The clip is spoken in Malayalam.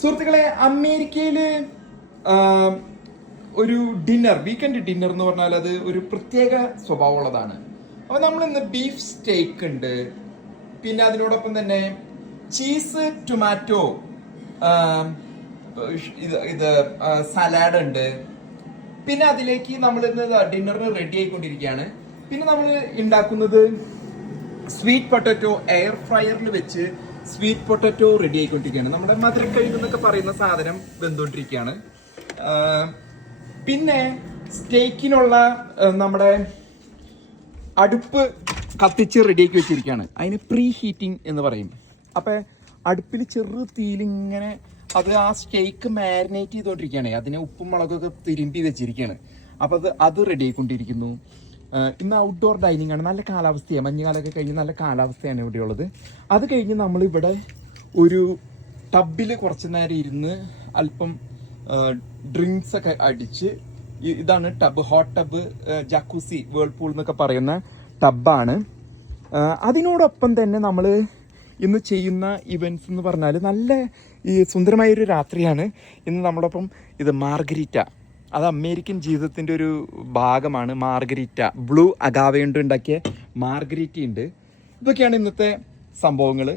സുഹൃത്തുക്കളെ, അമേരിക്കയില് ഒരു വീക്കെൻഡ് ഡിന്നർ എന്ന് പറഞ്ഞാൽ അത് ഒരു പ്രത്യേക സ്വഭാവമുള്ളതാണ്. അപ്പൊ നമ്മൾ ഇന്ന് ബീഫ് സ്റ്റേക്ക് ഉണ്ട്, പിന്നെ അതിനോടൊപ്പം തന്നെ ചീസ് ടൊമാറ്റോ ഇത് സലാഡ് ഉണ്ട്. പിന്നെ അതിലേക്ക് നമ്മൾ ഇന്ന് ഡിന്നറിന് റെഡി ആയിക്കൊണ്ടിരിക്കുകയാണ്. പിന്നെ നമ്മൾ ഉണ്ടാക്കുന്നത് സ്വീറ്റ് പൊട്ടറ്റോ എയർ ഫ്രയറിൽ വെച്ച് സ്വീറ്റ് പൊട്ടറ്റോ റെഡി ആയിക്കൊണ്ടിരിക്കുകയാണ്. നമ്മുടെ മധുരക്കഴിവ് എന്നൊക്കെ പറയുന്ന സാധനം വെന്തുകൊണ്ടിരിക്കുകയാണ്. പിന്നെ സ്റ്റേക്കിനുള്ള നമ്മുടെ അടുപ്പ് കത്തിച്ച് റെഡിയാക്കി വെച്ചിരിക്കുകയാണ്. അതിന് പ്രീ ഹീറ്റിംഗ് എന്ന് പറയും. അപ്പം അടുപ്പിൽ ചെറു തീയിലിങ്ങനെ അത് ആ സ്റ്റേക്ക് മാരിനേറ്റ് ചെയ്തുകൊണ്ടിരിക്കുകയാണ്. അതിനെ ഉപ്പും മുളകൊക്കെ തിരുമ്പി വെച്ചിരിക്കുകയാണ്. അപ്പം അത് റെഡി ആയിക്കൊണ്ടിരിക്കുന്നു. ഇന്ന് ഔട്ട്ഡോർ ഡൈനിങ് ആണ്. നല്ല കാലാവസ്ഥയാണ്, മഞ്ഞുകാലമൊക്കെ കഴിഞ്ഞ് നല്ല കാലാവസ്ഥയാണ് ഇവിടെയുള്ളത്. അത് കഴിഞ്ഞ് നമ്മളിവിടെ ഒരു ടബിൽ കുറച്ച് നേരം ഇരുന്ന് അല്പം ഡ്രിങ്ക്സ് ഒക്കെ അടിച്ച്, ഇതാണ് tub, hot tub, jacuzzi, Whirlpool എന്നൊക്കെ പറയുന്ന ടബാണ്. അതിനോടൊപ്പം തന്നെ നമ്മൾ ഇന്ന് ചെയ്യുന്ന ഇവൻറ്റ്സ് എന്ന് പറഞ്ഞാൽ നല്ല ഈ സുന്ദരമായൊരു രാത്രിയാണ് ഇന്ന് നമ്മളൊപ്പം. ഇത് മാർഗരീറ്റ, അത് അമേരിക്കൻ ജീവിതത്തിൻ്റെ ഒരു ഭാഗമാണ്. മാർഗരീറ്റ, ബ്ലൂ അഗാവ കൊണ്ട് ഉണ്ടാക്കിയ മാർഗരീറ്റ ഉണ്ട്. ഇതൊക്കെയാണ് ഇന്നത്തെ സംഭവങ്ങൾ.